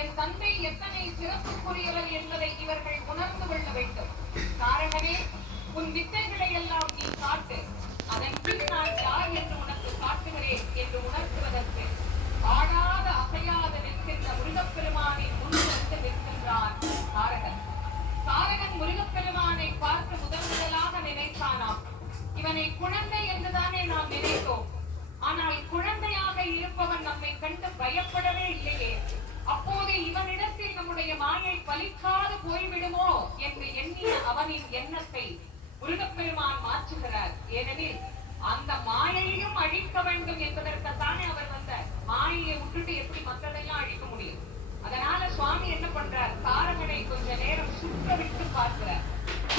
என் தந்தை எத்தனை சிறப்புக்குரியவர் என்பதை இவர்கள் உணர்ந்து கொள்ள வேண்டும். காரணமே, உன் வித்தைகளை எல்லாம் நீ காட்டு, அதன் பின் நான் யார் என்று உனக்கு காட்டுகிறேன் என்று உணர்த்துவதற்கு ஆடாத அசையாத நிற்கின்ற முருகப்பெருமானின் முன் வந்து நிற்கின்றான் தாரகன். தாரகன் முருகப்பெருமானை பார்த்து முதலாக நினைத்தானாம், இவனை குழந்தை என்றுதானே நாம் நினைத்தோம். ஆனால் குழந்தையாக இருப்பவன் நம்மை கண்டு பயப்படவே இல்லையே. அப்போது இவனிடத்தில் நம்முடைய மாயை பலிக்காது போய்விடுமோ என்று எண்ணிய அவனின் எண்ணத்தை முருகப்பெருமான் மாற்றுகிறார். ஏனெனில் அந்த மாயையும் அழிக்க வேண்டும் என்பதற்குத்தானே அவர் வந்தார். மாயையை விட்டுட்டு எப்படி மக்களெல்லாம் அழிக்க முடியும்? அதனால சுவாமி என்ன பண்றார், தாரகனை கொஞ்ச நேரம் சுற்ற விட்டு பார்க்கிறார்.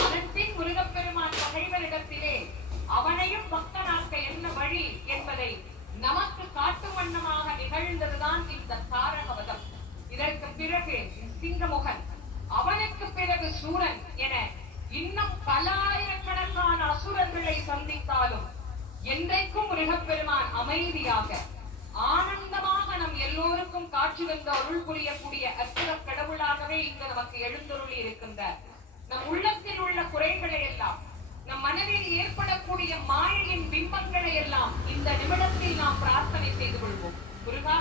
அதன் பின் முருகப்பெருமான் பகைவரிடத்திலே அவனையும் பக்தனாக்க என்ன வழி என்பதை நமக்கு காட்டும் வண்ணமாக நிகழ்ந்ததுதான் இந்த தாரகவதம். இதற்கு பிறகு சிங்கமுகன், அவனுக்கு பிறகு சூரன் என இன்னும் பல ஆயிரக்கணக்கான அசுரர்களை சந்தித்தாலும் என்றைக்கும் முருகப்பெருமான் அமைதியாக ஆனந்தமாக நம் எல்லோருக்கும் காட்சி வந்த அருள் புரியக்கூடிய அற்புத கடவுளாகவே இங்கு நமக்கு எழுந்தருளி இருக்கின்றார். நம் உள்ளத்தில் உள்ள குறைகளை எல்லாம், நம் மனதில் ஏற்படக்கூடிய மாயையின் பிம்பங்களை எல்லாம் இந்த நிமிடத்தில் நாம் பிரார்த்தனை செய்து கொள்வோம். முருகா,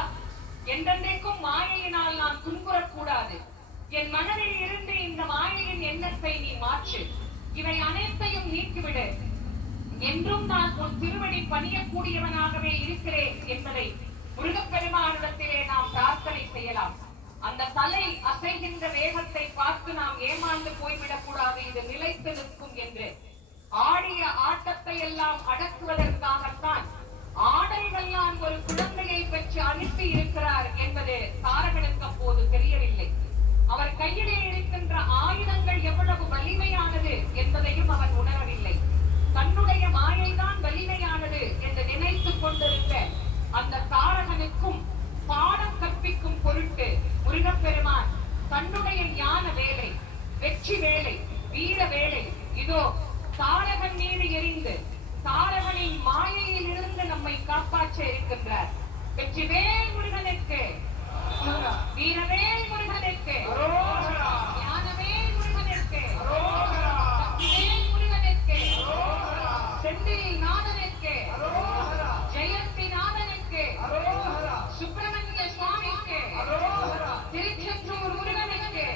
என்றென்றைக்கும் மாயையினால் நான் துன்புறக்கூடாது. என் மனதில் இருந்து இந்த மாயையின் எண்ணத்தை நீ மாற்று. இவை அனைத்தையும் நீக்கிவிடு. என்றும் நான் உன் திருவடி பணியக்கூடியவனாகவே இருக்கிறேன் என்பதை முருகப்பெருமானிடத்திலே நாம் பிரார்த்தனை செய்யலாம். அந்த தலை அசைகின்ற வேகத்தை பார்த்து நாம் ஏமாந்து போய்விடக் கூடாது, இது நிலைத்து நிற்கும் என்று. ஆடிய ஆட்டத்தை எல்லாம் அடக்குவதற்காகத்தான் ஆடைகள்லாம் ஒரு குழந்தையை பெற்று அனுப்பி இருக்கிறார் என்பது தாரகனுக்கு அப்போது தெரியவில்லை. அவர் கையிலே இருக்கின்ற ஆயுதங்கள் எவ்வளவு வலிமையானது என்பதையும் அவன் உணரவில்லை. தன்னுடைய மாயைதான் வலிமையானது என்று நினைத்துக் கொண்டிருந்த அந்த தாரகனுக்கும் பாடம் கற்பிக்கும் பொருட்டு முருகப்பெருமான் தன்னுடைய ஞான வேலை, வெற்றி வேலை, வீர வேலை இதோ தாரகன் மீது எரிந்து தாரகனின் மாயையில் இருந்து நம்மை காப்பாற்ற இருக்கின்றார். வெற்றிவேல் முருகனுக்கு, வீரவேல் முருகனுக்கு, ஞானவேல் முருகனுக்கு, சக்திவேல் முருகனுக்கு, செந்தில் நாதனுக்கு, ஜெயந்தி நாதனுக்கு, சுப்பிரமணிய சுவாமிக்கு, திருச்செந்தூர் முருகனுக்கு,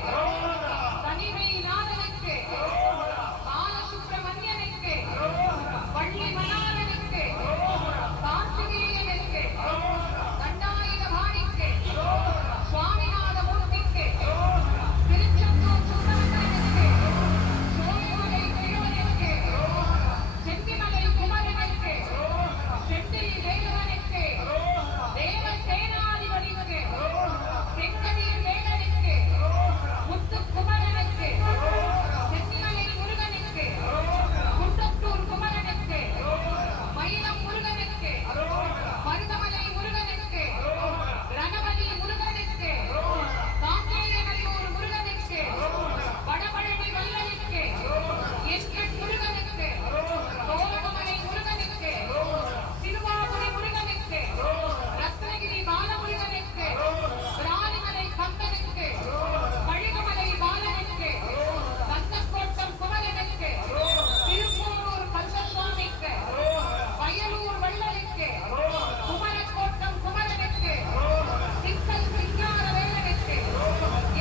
தனிமை நாதனுக்கு, பாலசுப்பிரமணியனுக்கு, பள்ளி மணாளனுக்கு, கார்த்திகேயனுக்கு, தண்டாயுதபாணிக்கு, சுவாமிநாத மூர்த்திக்கு, திருச்செந்தூர் சுப்பிரமணியனுக்கு, சோலைமலை தேவனுக்கு, செந்திமலை குமரனுக்கு, செந்தில் வேலவனுக்கு, தேவசேனாதிபதிக்கு, செங்கதிர் வேலனுக்கு, முத்துக்குமரனுக்கு, செந்திமலை முருகனுக்கு, குன்றத்தூர் குமரனுக்கு, மயிலம் முருகனுக்கு, மருதமலை முருகனுக்கு, ரணபதி முருகனுக்கு, காங்கேயநல்லூர் முருகனுக்கு, வடபழனி வல்லனுக்கு, எண்கண் முருகனுக்கு, தோரணமலை முருகனுக்கு, திருவாபுரி முருகனுக்கு, ரத்னகிரி பாலமுருகனுக்கு, பிராணிமலை கந்தனுக்கு, கழுகுமலை பாலனுக்கு, கந்தக்கோட்டம் குமரனுக்கு, திருப்பூரூர் கந்தசுவாமிக்கு, வயலூர் வள்ளலுக்கு, குமரக்கோட்டம் குமரனுக்கு, சிக்கல் சிங்கார வேலனுக்கு,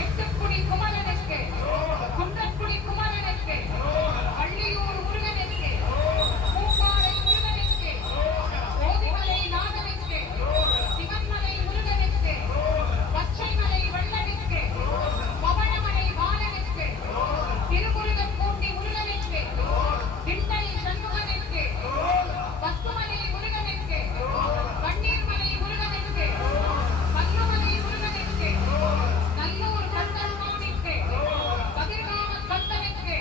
எட்டுக்குடி குமரனுக்கு, குன்றக்குடி குமரனுக்கு, வள்ளியூர் முருகனுக்கு, பூப்பாறை முருகனுக்கு, ஓதிமலை நாதனுக்கு, சிவன்மலை முருகனுக்கு, பச்சைமலை வள்ளலுக்கு, பவளமலை பாலனுக்கு, திருமுருகன் பூண்டி முருகனுக்கு, திண்டல் சண்முகனுக்கு, பத்துமலை முருகனுக்கு, கண்ணீர்மலை முருகனுக்கு, கல்லுமலை முருகனுக்கு, நல்லூர் கந்தசுவாமிக்கு, கதிர்காம கந்தனுக்கு,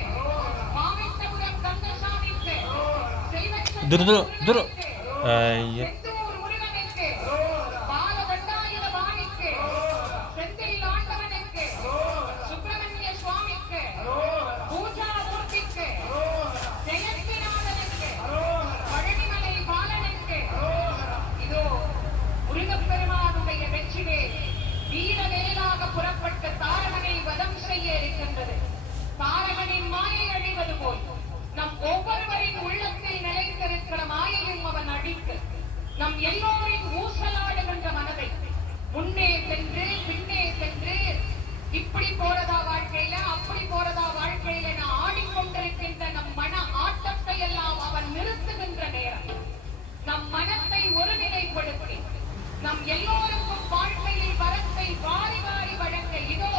மாவிட்டபுரம் கந்தசாமிக்கு, செல்வச்சந்திரன் முருகனுக்கு, செந்தூர் முருகனுக்கு, பாலதண்டாயுதபாணிக்கு, செந்தில் ஆண்டவனுக்கு, சுப்பிரமணிய சுவாமிக்கு, பூஜாமூர்த்திக்கு, ஜெயந்திநாதனுக்கு, பழனிமலை பாலனுக்கு, இதோ முருகப்பெருமானுடைய வெற்றிவே வீரவேலாக புறப்பட்டு தாரகனை வதம் செய்ய இருக்கின்றது. தாரகனின் மாயை அழிவது போல் நம் ஒவ்வொருவரின் உள்ளத்தில் நிலைத்திருக்கிற மாயையும் அவன் அழித்து நம் எல்லோரின் ஊசலாடுகின்ற மனதை முன்னே சென்று பின்னே சென்று இப்படி போறதா வாழ்க்கையில அப்படி போறதா வாழ்க்கையில நான் ஆடிக்கொண்டிருக்கின்ற நம் மன ஆட்டத்தை எல்லாம் அவன் நிறுத்துகின்ற நேரம். நம் மனத்தை ஒருநிலைப்படுத்தி நம் எல்லோருக்கும் வாழ்க்கையில் வரத்தை வாரி வாரி வழங்க இதோ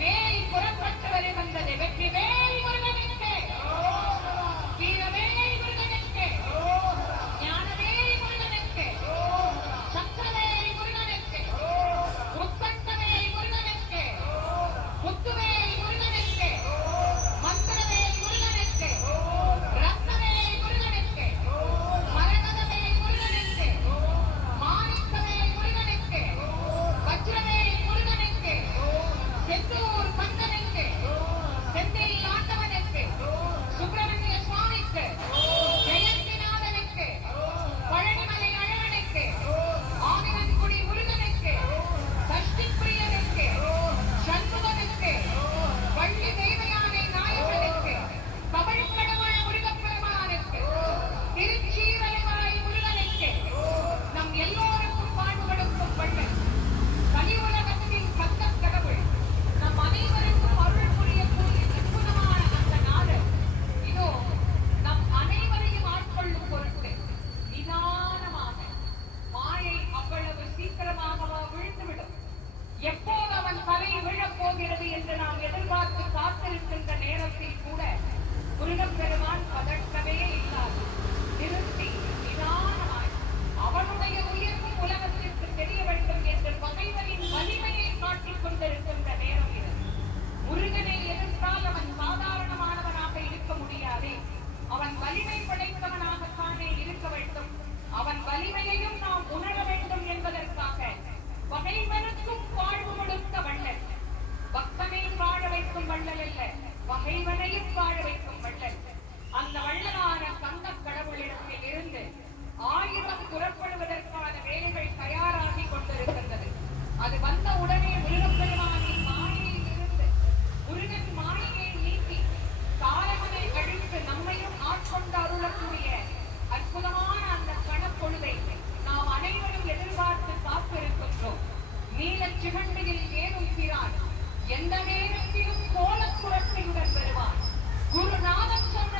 வேல் புறப்பட்டு வருகின்றது. வெற்றி வேல் முருகனுக்கு, வீரவேல் முருகனுக்கு, ஞானவேல் முருகனுக்கு, சக்கரவேல் முருகனுக்கு, முத்தட்டவேல் முருகனுக்கு, முத்துவேல் முருகனுக்கு, மந்திரவேல் முருகனுக்கு, ரத்னவேல் முருகனுக்கு, மரகதவேல் முருகனுக்கு, மாணிக்கவேல் முருகனுக்கு, வஜ்ரவேல் முருகனுக்கு, செந்தூர் கந்தனுக்கு, செந்தில் ஆண்டவனுக்கு, சுப்பிரமணிய சுவாமிக்கு, ஜெயந்திநாதனுக்கு, பழனிமலை அழகனுக்கு, ஆவினன்குடி முருகனுக்கு, சஷ்டி பிரியனுக்கு, சண்முகனுக்கு, வள்ளி தெய்வயானை நாயகனுக்கு, கபழ்கடவுள் முருகப்பெருமானுக்கு, திருச்சீவலைவாய் முருகனுக்கு, நம் எல்லோருக்கும் வாழ்வு கொடுக்கும் வள்ளல் கலி உலகத்தின் கந்தக் கடவுள் நம் அனைவருக்கும் அருள் புரியக்கூடிய அற்புதமான அந்த நாதர் இதோ நம் அனைவரையும் ஆட்கொள்ளும் பொருட்டு நிதானமாக மாயை அவ்வளவு சீக்கிரமாகவா விழுந்துவிடும். எப்போது அவன் தலை விழப் போகிறது என்று நாம் எதிர்பார்த்து காத்திருக்கின்ற நேரத்தில் கூட முருகப்பெருமான் பதட்டமே இல்லாது நிறுத்தி நிதானமாய் அவனுடைய உயர்வு உலகத்திற்கு தெரிய வேண்டும் என்று பகைவரின் வலிமையை காட்டிக் கொண்டிருக்கின்ற நேரம் இது. முருகனை எதிர்த்தால் அவன் சாதாரணமானவனாக இருக்க முடியாதே, அவன் வலிமை படைத்தவனாகத்தானே இருக்க வேண்டும். அவன் வலிமையையும் நாம் உணர வேண்டும் என்பதற்காக பகைவனுக்கும் வாழ்வு கொடுத்த வள்ளல், பக்தனை வாழ வைக்கும் வள்ளல் அல்ல, பகைவனையும் வாழ வைக்கும் வள்ளல். அந்த வள்ளலான கந்தக் கடவுளிடத்தில் இருந்து 1000 புறப்படுவதற்கான வேலைகள் தயாராகி கொண்டிருக்கின்றது. அது வந்த உடனே முருகப்பெருமானின் மாயையில் இருந்து முருகன் மாயையை நீக்கி தாரகனை அழித்து நம்மையும் ஆட்கொண்டு அருளக்கூடிய அற்புதமான அந்த கணப்பொழுதை நாம் அனைவரும் எதிர்பார்த்து காத்திருக்கின்றோம். நீலச் சிகண்டியில் ஏறும் பிரான் எந்த நேரத்திலும் கோலப்புறத்தையுடன் வருவான். குருநாதன் சொன்ன